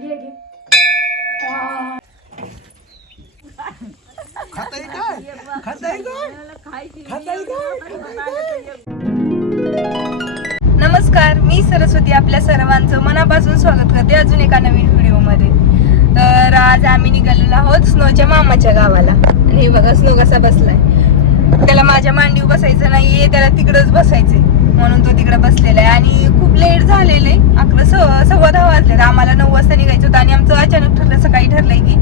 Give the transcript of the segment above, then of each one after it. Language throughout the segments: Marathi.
घे घे. खाताय काय? खाताय काय? खाताय काय? नमस्कार मी सरस्वती आपल्या सर्वांचं मनापासून स्वागत करते अजून एका नवीन व्हिडिओमध्ये. तर आज आम्ही निघालेलो आहोत स्नोच्या मामाच्या गावाला. आणि हे बघा स्नो कसा बसलाय. त्याला माझ्या मांडीव बसायचं नाहीये त्याला तिकडच बसायचंय. म्हणून तो तिकडे बसलेला आहे. आणि खूप लेट झालेलं आहे. अकरा स- सव्वा दहा वाजले आम्हाला नऊ वाजता निघायचं होतं. आणि आमचं अचानक ठरलं सकाळी ठरलंय की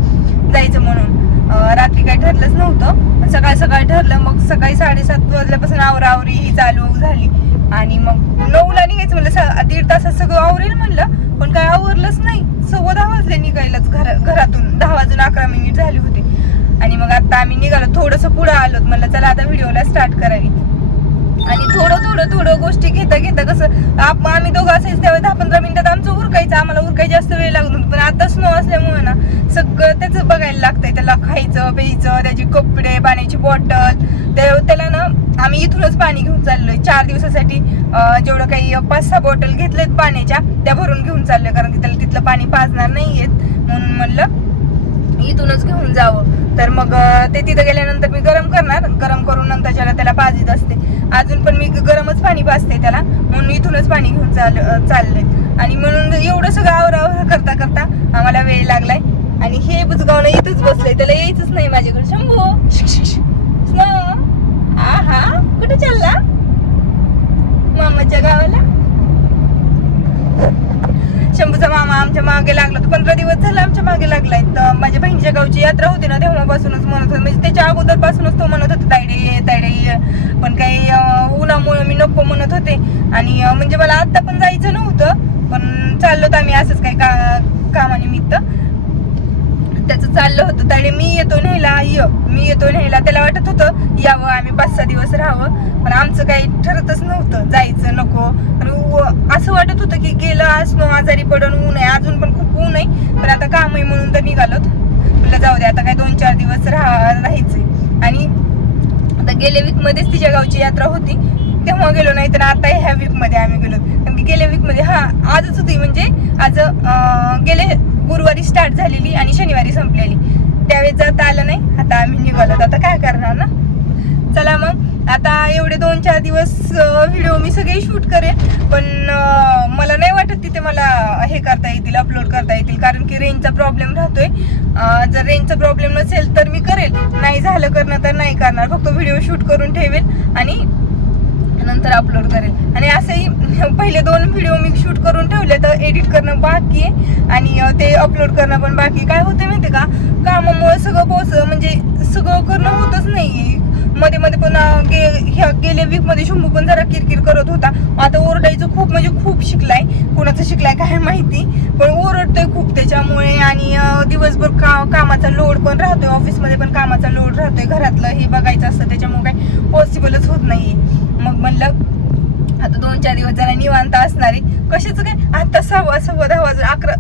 जायचं म्हणून. रात्री काही ठरलंच नव्हतं. सकाळ सकाळ ठरलं. मग सकाळी साडेसात वाजल्यापासून आवरावरी ही चालू झाली. आणि मग नऊला निघायचं म्हणलं. स- दीड तासात सगळं आवरेल म्हणलं. पण काय आवरलंच नाही. सव्वा दहा वाजले निघायलाच घर घरातून. दहा वाजून अकरा मिनिट झाली होती. आणि मग आता आम्ही निघालो. थोडंसं पुढं आलोत. म्हणलं चला आता व्हिडिओला स्टार्ट करावी. आणि थोडं थोडं थोडं गोष्टी घेता घेता कसं आम्ही दोघं असायचं त्यावेळेस दहा पंधरा मिनिटात आमचं उरकायचं आम्हाला उरकाय जास्त वेळ लागत होता पण आता स्नो असल्यामुळे ना सगळं त्याचं बघायला लागतंय. त्याला खायचं प्यायचं त्याचे कपडे पाण्याची बॉटल. त्याला ना आम्ही इथूनच पाणी घेऊन चाललोय. चार दिवसासाठी जेवढं काही पाच सहा बॉटल घेतलेत पाण्याच्या त्या भरून घेऊन चाललोय. कारण की त्याला तिथलं पाणी पाजणार नाहीयेत. म्हणून म्हणलं इथूनच घेऊन जावं. तर मग ते तिथं गेल्यानंतर मी गरम करून नंतरच्याला त्याला पाजीत असते. अजून पण मी गरमच पाणी पाजते त्याला. म्हणून इथूनच पाणी घेऊन चाल चाललंय. आणि म्हणून एवढं सगळं आवरावर करता करता आम्हाला वेळ लागलाय. आणि हे बुजगावणं इथंच बसलंय. त्याला यायचंच नाही माझ्याकडे. शंभू. स्नो! आहा! कुठे चालला? मामाच्या गावाला? शंभूचा मामा आमच्या मागे लागला. तो पंधरा दिवस झाला आमच्या मागे लागलाय. तर माझ्या बहिणीच्या गावची यात्रा होती ना तेव्हापासूनच म्हणत होता. म्हणजे त्याच्या अगोदर पासूनच तो म्हणत होता तायडे ये तायडे ये. पण काही उन्हामुळे मी नको म्हणत होते. आणि म्हणजे मला आता पण जायचं नव्हतं. पण चाललो तर आम्ही असंच काही का कामानिमित्त. असं चाललं होतं. त्याने मी येतो न्यायला य हो, मी येतो न्यायला. त्याला वाटत होतं यावं आम्ही पाच सहा दिवस राहावं. पण आमचं काही ठरतच नव्हतं. जायचं नको. आणि असं वाटत होतं की गेलं आज नो आजारी पडून ऊन आहे. अजून पण खूप ऊन आहे. पण आता काम आहे म्हणून तर निघालोत. म्हटलं जाऊ दे आता काय दोन चार दिवस राहा राहायचंय. आणि आता गेल्या वीक मध्येच तिच्या गावची यात्रा होती. तेव्हा गेलो नाही तर आता ह्या वीकमध्ये आम्ही गेलो कारण की गेल्या वीकमध्ये हा आजच होती. म्हणजे आज गेले गुरुवारी स्टार्ट झालेली आणि शनिवारी संपलेली. त्यावेळेस जाता आलं नाही. आता आम्ही निघालो. आता काय करणार ना? चला मग. आता एवढे दोन चार दिवस व्हिडिओ मी सगळे शूट करेन. पण मला नाही वाटत तिथे मला हे करता येतील अपलोड करता येतील. कारण की रेंजचा प्रॉब्लेम राहतोय. जर रेंजचा प्रॉब्लेम नसेल तर मी करेल. नाही झालं करणं तर नाही करणार. फक्त व्हिडिओ शूट करून ठेवेल आणि नंतर अपलोड करेल. आणि असंही पहिले दोन व्हिडिओ मी शूट करून ठेवले तर एडिट करणं बाकी आहे. आणि ते अपलोड करणं पण बाकी आहे. काय होतं माहिती का? कामामुळे सगळं पोच म्हणजे सगळं करणं होतच नाही मध्ये मध्ये पण गे ह्या गेल्या वीकमध्ये शंभू पण जरा किरकिर करत होता. आता ओरडायचं खूप म्हणजे खूप शिकलाय. कोणाचं शिकलाय काय माहिती? पण ओरडतोय खूप त्याच्यामुळे आणि दिवसभर का कामाचा लोड पण राहतोय. ऑफिसमध्ये पण कामाचा लोड राहतोय. घरातलं हे बघायचं असतं त्याच्यामुळे काही पॉसिबलच होत नाहीये. मग म्हणलं आता दोन चार दिवस जरा निवांत असणार आहे. कशाचं काय? आता सव्वा सव्वा दहा वाजून अकरा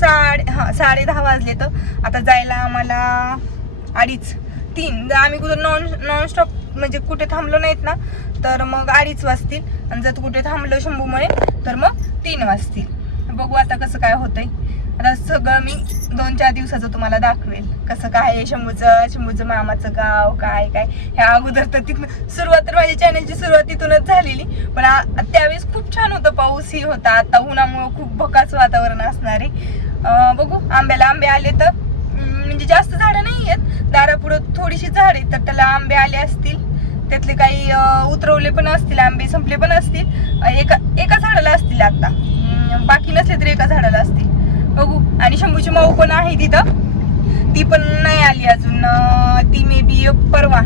साडे हा साडे दहा वाजले तर. आता जायला आम्हाला अडीच. तीन. जर आम्ही कुठं नॉन नॉन स्टॉप म्हणजे कुठे थांबलो नाहीत ना तर मग अडीच वाजतील. आणि जर कुठे थांबलो शंभूमुळे तर मग तीन वाजतील. बघू आता कसं काय होतंय. आता सगळं मी दोन चार दिवसाचं तुम्हाला दाखवेल. कसं काय आहे शंभूचं शंभूचं मामाचं गाव काय काय. ह्या अगोदर तर तिथनं सुरुवात तर माझ्या चॅनलची सुरुवात तिथूनच झालेली. पण आ- त्यावेळेस खूप छान होतं पाऊसही होता. आता उन्हामुळं खूप भकाच वातावरण असणार आहे. बघू आंब्याला आंबे आले तर म्हणजे जास्त झाडं नाही आहेत. दारापुढं थोडीशी झाड आहेत तर त्याला आंबे आले असतील. त्यातले काही उतरवले पण असतील आंबे संपले पण असतील. एका एका झाडाला असतील आता. बाकी नसले तरी एका झाडाला असतील. आणि शंभूची माऊ पण आहे तिथं. ती पण नाही आली अजून. ती मे बी परवा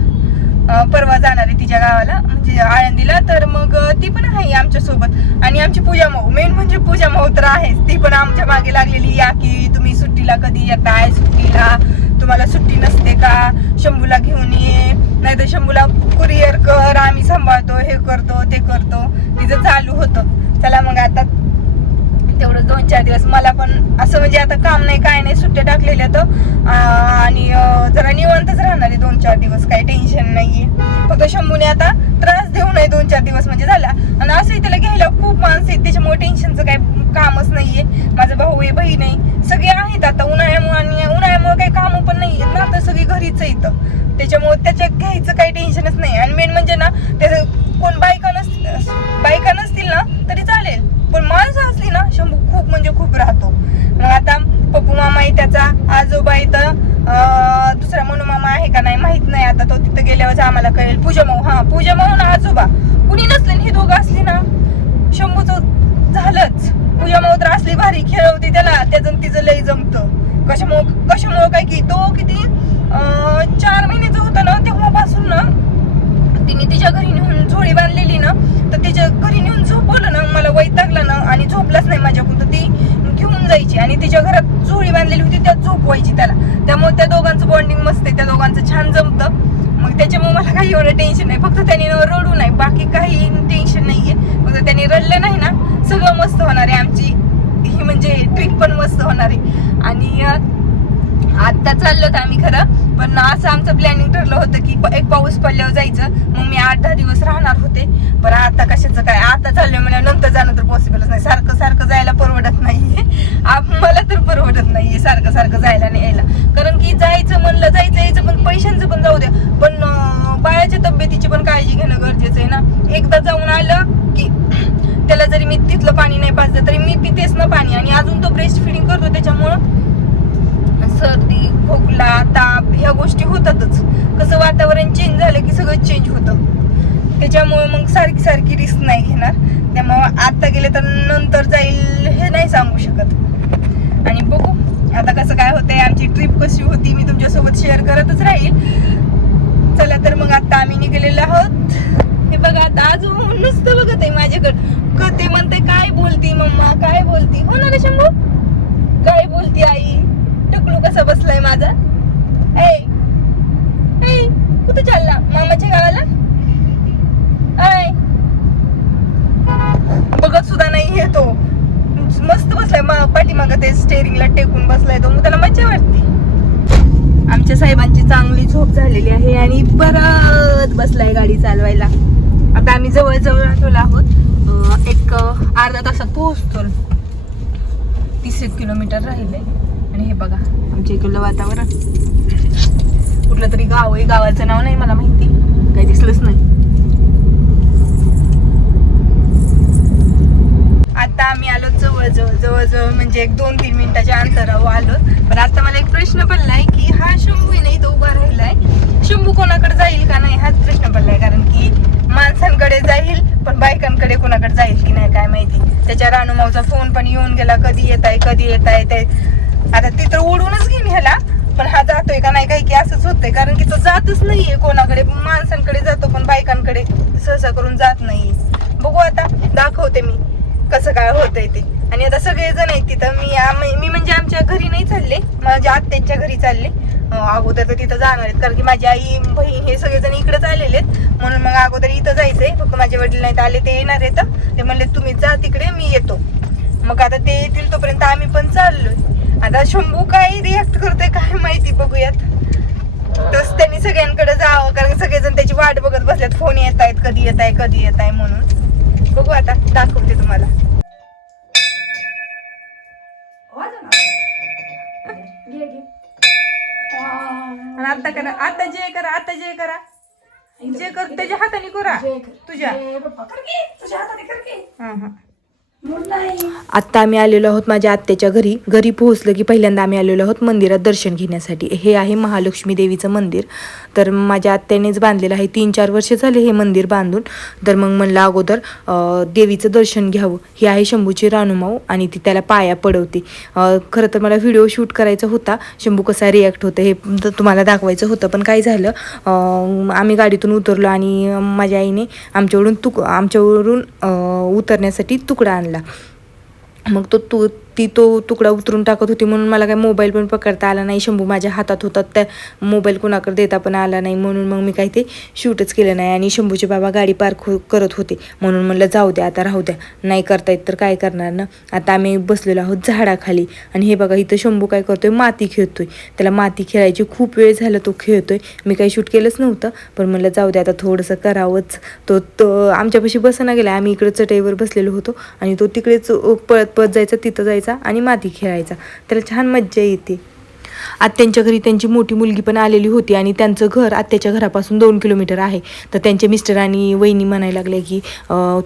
परवा जाणार आहे तिच्या गावाला म्हणजे आळंदीला. तर मग ती पण आहे आमच्यासोबत. आणि आमची पूजा माऊ मेन म्हणजे पूजा माऊ तर आहेच. ती पण आमच्या मागे लागलेली या की तुम्ही सुट्टीला कधी येताय? सुट्टीला तुम्हाला सुट्टी नसते का? शंभूला घेऊन ये. नाही तर शंभूला कुरिअर कर आम्ही सांभाळतो हे करतो ते करतो. तिचं चालू होतं. चला मग आता तेवढं दोन चार दिवस. मला पण असं म्हणजे आता काम नाही काय नाही सुट्ट्या टाकलेल्या तर आणि जरा निवांतच राहणार आहे दोन चार दिवस. काही टेन्शन नाहीये. फक्त शंभूने आता त्रास देऊ नये दोन चार दिवस म्हणजे झाला. आणि असंही त्याला घ्यायला खूप माणसं आहेत त्याच्यामुळे टेन्शनचं काही कामच नाहीये. माझा भाऊ आहे बहीण आहे सगळे आहेत आता. उन्हाळ्यामुळे आणि उन्हाळ्यामुळे काही कामं पण नाही आहेत ना. आता सगळी घरीच येतं त्याच्यामुळे त्याच्या घ्यायचं काही टेन्शनच नाही. आणि भारी खेळवते त्याला. त्याचं तिचं लय जमतं. कशामुळं कशामुळं काय की तो किती चार महिन्याचा होता ना तेव्हापासून ना तिने तिच्या घरी नेऊन झोळी बांधलेली ना तर तिच्या घरी नेऊन झोपवलं ना मला वैतागला ना आणि झोपलाच नाही माझ्याकडून तर ती घेऊन जायची. आणि तिच्या घरात झोळी बांधलेली होती त्यात झोपवायची त्याला. त्यामुळे त्या दोघांचं बॉन्डिंग मस्त आहे त्या दोघांचं छान जमतं. मग त्याच्यामुळे मला काही एवढं टेन्शन नाही. फक्त त्यांनी ना रडू नाही. बाकी काही टेन्शन नाहीये. फक्त त्यांनी रडलं नाही ना सगळं मस्त होणार आहे आमची. म्हणजे ट्रिप पण मस्त होणार आहे. आणि आत्ता चाललो होतं आम्ही खरं पण असं आमचं प्लॅनिंग ठरलं होतं की एक पाऊस पडल्यावर जायचं. मग मी आठ दहा दिवस राहणार होते. पण आता कशाचं काय? आता चाललं म्हणजे नंतर जाणं तर पॉसिबलच नाही. सारखं सारखं जायला परवडत नाहीये. मला तर परवडत नाहीये सारखं सारखं जायला नाही यायला. कारण की जायचं म्हणलं जायचं यायचं पण पैशांचं पण जाऊ द्या. पण बाळाच्या तब्येतीची पण काळजी घेणं गरजेचं आहे ना. एकदा जाऊन आलं की त्याला जरी मी तिथलं पाणी नाही पाजलं तरी मी पितेच ना पाणी आणि अजून तो ब्रेस्ट फिडिंग करतो त्याच्यामुळं सर्दी खोकला ताप ह्या गोष्टी होतातच. कसं वातावरण चेंज झालं की सगळं चेंज होतं. त्याच्यामुळे मग सारखी सारखी रिस्क नाही घेणार. त्यामुळं आता गेले तर नंतर जाईल हे नाही सांगू शकत. आणि बघू आता कसं काय होतंय आमची ट्रिप कशी होती मी तुमच्यासोबत शेअर करतच राहील. चला तर मग आता आम्ही निघालेलो आहोत. हे बघा आता आज नुसतं बघत आहे माझ्याकडं. क- ते म्हणते काय बोलती मम्मा? काय बोलती? हो ना रे शंभू? काय बोलती आई? टकलू कसा बसलाय माझा? ऐ ए कुठं चालला? मामाच्या गावाला? आय बघत सुद्धा नाही तो. मस्त बसलाय मा पाठीमाग ते स्टेरिंगला टेकून बसलाय तो. मग त्याला मजा वाटते. आमच्या साहेबांची चांगली झोप झालेली आहे आणि परत बसलाय गाडी चालवायला. आता आम्ही जवळ जवळ आठवलो आहोत. एक अर्धा तासात पोहोचतो तीस एक किलोमीटर राहिले. आणि हे बघा आमच्या इकडलं वातावरण. कुठलं तरी गाव आहे गावाचं नाव नाही मला माहिती. काही दिसलंच नाही. आता आम्ही आलो जवळ जवळ जवळ जवळ म्हणजे एक दोन तीन मिनिटाच्या अंतरावर आलो. पण आता मला एक प्रश्न पडलाय की हा शंभू नाही तो उभा राहिलाय. शंभू कोणाकडे जाईल का नाही हाच प्रश्न पडलाय. कारण की माणसांकडे जाईल पण बायकांकडे कोणाकडे जाईल की नाही काय माहिती. त्याच्या राणूमावचा फोन पण येऊन गेला कधी येत आहे कधी येत आहे ते. आता ती तर उडूनच घेईन ह्याला पण हा जातोय का नाही काही की असंच होतंय. कारण की तो जातच नाहीये कोणाकडे माणसांकडे जातो पण बायकांकडे सहसा करून जात नाहीये. बघू आता दाखवते मी. कसं काय होतंय ते. आणि आता सगळेजण आहेत तिथं. मी मी म्हणजे आमच्या घरी नाही चालले. माझ्या आत्याच्या घरी चालले. अगोदर तर तिथं जाणार आहेत. कारण की माझी आई बहीण हे सगळेजण इकडेच आलेले आहेत. म्हणून मग अगोदर इथं जायचंय. फक्त माझे वडील नाहीत आले ते येणार आहेत. ते म्हणले तुम्ही जा तिकडे मी येतो. मग आता ते येतील तोपर्यंत आम्ही पण चाललोय. आता शंभू काय रिॲक्ट करतोय काय माहिती बघूयात. तस त्यांनी सगळ्यांकडे जावं. कारण सगळेजण त्याची वाट बघत बसल्यात फोन येत आहेत कधी येत आहे कधी येत आहे म्हणून. बघू आता दाखवते तुम्हाला. आणि आता करा आता जे करा आता जे करा. जे कर त्याच्या हाताने करा तुझ्या. हा हा. आत्ता आम्ही आलेलो आहोत माझ्या आत्याच्या घरी. घरी पोहोचलं की पहिल्यांदा आम्ही आलेलो आहोत मंदिरात दर्शन घेण्यासाठी. हे आहे महालक्ष्मी देवीचं मंदिर. तर माझ्या आत्यानेच बांधलेलं आहे. तीन चार वर्ष झाले हे मंदिर बांधून. तर मग म्हणलं अगोदर देवीचं दर्शन घ्यावं. ही आहे शंभूची रानुमाऊ आणि ती त्याला पाया पडवते. खरं तर मला व्हिडिओ शूट करायचा होता. शंभू कसा रिॲक्ट होतं हे तुम्हाला दाखवायचं होतं. पण काय झालं आम्ही गाडीतून उतरलो आणि माझ्या आईने आमच्यावरून तुक आमच्यावरून उतरण्यासाठी तुकडा आणला. मग तो तू ती तो तुकडा उतरून टाकत होती म्हणून मला काय मोबाईल पण पकडता आला नाही. शंभू माझ्या हातात होतात त्या मोबाईल कुणाकडे देता पण आला नाही म्हणून मग मी काही ते शूटच केलं नाही. आणि शंभूचे बाबा गाडी पार्क हो करत होते म्हणून म्हणलं जाऊ द्या आता राहू द्या. नाही करता येत तर काय करणार ना? आता आम्ही बसलेलो आहोत झाडाखाली. आणि हे बघा इथं शंभू काय करतोय माती खेळतोय. त्याला माती खेळायची खूप वेळ झाला तो खेळतोय. मी काही शूट केलंच नव्हतं पण म्हणलं जाऊ द्या आता थोडंसं करावंच. तो तो आमच्यापाशी बसना गेला. आम्ही इकडे चटईवर बसलेलो होतो आणि तो तिकडेच पळत पळत जायचा तिथं जायचं. आणि माती खेळायचा. त्याला छान मज्जा येते. आत्यांच्या घरी त्यांची मोठी मुलगी पण आलेली होती आणि त्यांचं घर आत्याच्या घरापासून दोन किलोमीटर आहे. तर त्यांचे मिस्टर आणि वहिनी म्हणायला लागले की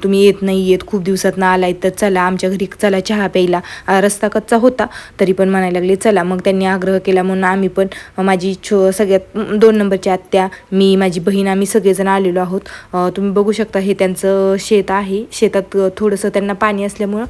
तुम्ही येत नाही येत खूप दिवसात ना आलाय तर चला आमच्या घरी चला चहा प्यायला. रस्ता कच्चा होता तरी पण म्हणायला लागले चला. मग त्यांनी आग्रह केला म्हणून आम्ही पण माझी छो सगळ्यात दोन नंबरची आत्या मी माझी बहीण आम्ही सगळेजण आलेलो आहोत. तुम्ही बघू शकता हे त्यांचं शेत आहे. शेतात थोडंसं त्यांना पाणी असल्यामुळं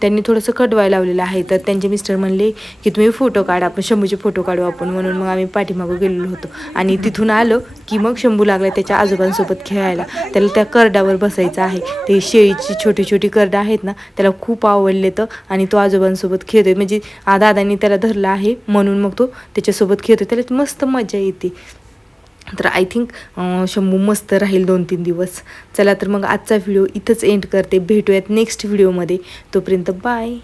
त्यांनी थोडंसं कटवाय लावलेलं आहे. तर त्यांचे मिस्टर म्हणले की तुम्ही फोटो काढा आपण शंभूचे फोटो काढू आपण. म्हणून मग आम्ही पाठीमागं गेलेलो होतो. आणि तिथून आलो की मग शंभू लागला त्याच्या आजोबांसोबत खेळायला. त्याला त्या करडावर बसायचं आहे. ते शेळीची छोटी छोटी करडं आहेत ना त्याला खूप आवडले तर आणि तो आजोबांसोबत खेळतोय. म्हणजे आ, दादांनी त्याला धरला आहे म्हणून मग तो त्याच्यासोबत खेळतोय. त्याला मस्त मजा येते. तर आय थिंक शंभू मस्त राहील दोन तीन दिवस. चला तर मग आजचा व्हिडिओ इथंच एंड करते. भेटूयात नेक्स्ट व्हिडिओमध्ये तोपर्यंत बाय